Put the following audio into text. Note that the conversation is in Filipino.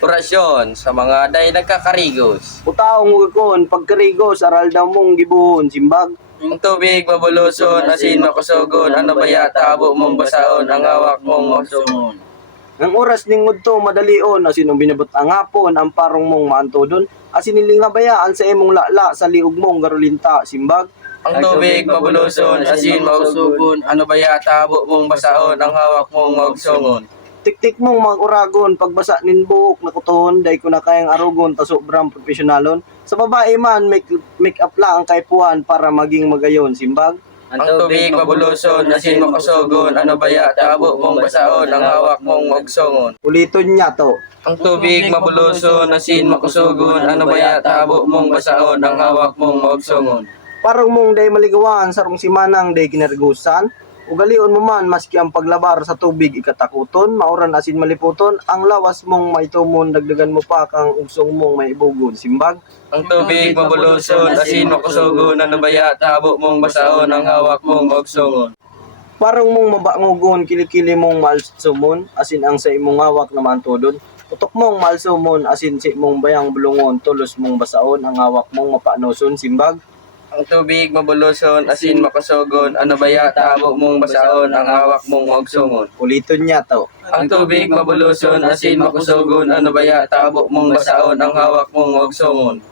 Orasyon sa mga day nagkakarigos. Utaong ugakon, pagkarigos, aral daw mong gibuhon, simbag. Ang tubig mabuluson, asin makusugon, ano ba yata abo mong basaon, ang hawak mong mausungon. Ang oras ning udto madalion, asin ang binabot ang hapon, ang parong mong maantodon, asin nilingabayaan sa imong lala sa liog mong garulinta, simbag. Ang tubig mabuluson, asin mausugon, ano ba yata abo mong basaon, ang hawak mong mausungon. Tiktik mong mag-uragon, pagbasa nin buhok na kuton, day ko na kayang arugon, ta sobrang profesionalon. Sa babae man, make up lang ang kaipuhan para maging magayon, simbag. Ang tubig mabuluson, asin makusugon, ano ba yata abo mong basaon, ang hawak mong mausungon. Uliton niya to. Ang tubig mabuluson, asin makusugon, ano ba yata abo mong basaon, ang hawak mong mausungon. Parang mong day maligawan, sarong simanang day kinarigusan. Ugalion mo man, maski ang paglabar sa tubig ikatakuton, mauran asin maliputon, ang lawas mong maitumon, dagdagan mo pa kang usong mong maibugon, simbag. Ang tubig mabuluson, asin makusugon, ano ba yata abo mong basaon, ang hawak mong mausungon. Parang mong mabangugon, kilikili mong maalsumon, asin ang sa imong hawak naman tudon. Tutok mong maalsumon, asin sa imong bayang bulungon, tulos mong basaon, ang hawak mong mapanoson, simbag. Ang tubig mabuluson, asin makusugon, ano ba yata abo mong basaon, ang hawak mong mausungon. Uliton niya to. Ang tubig mabuluson, asin makusugon, ano ba yata abo mong basaon, ang hawak mong mausungon.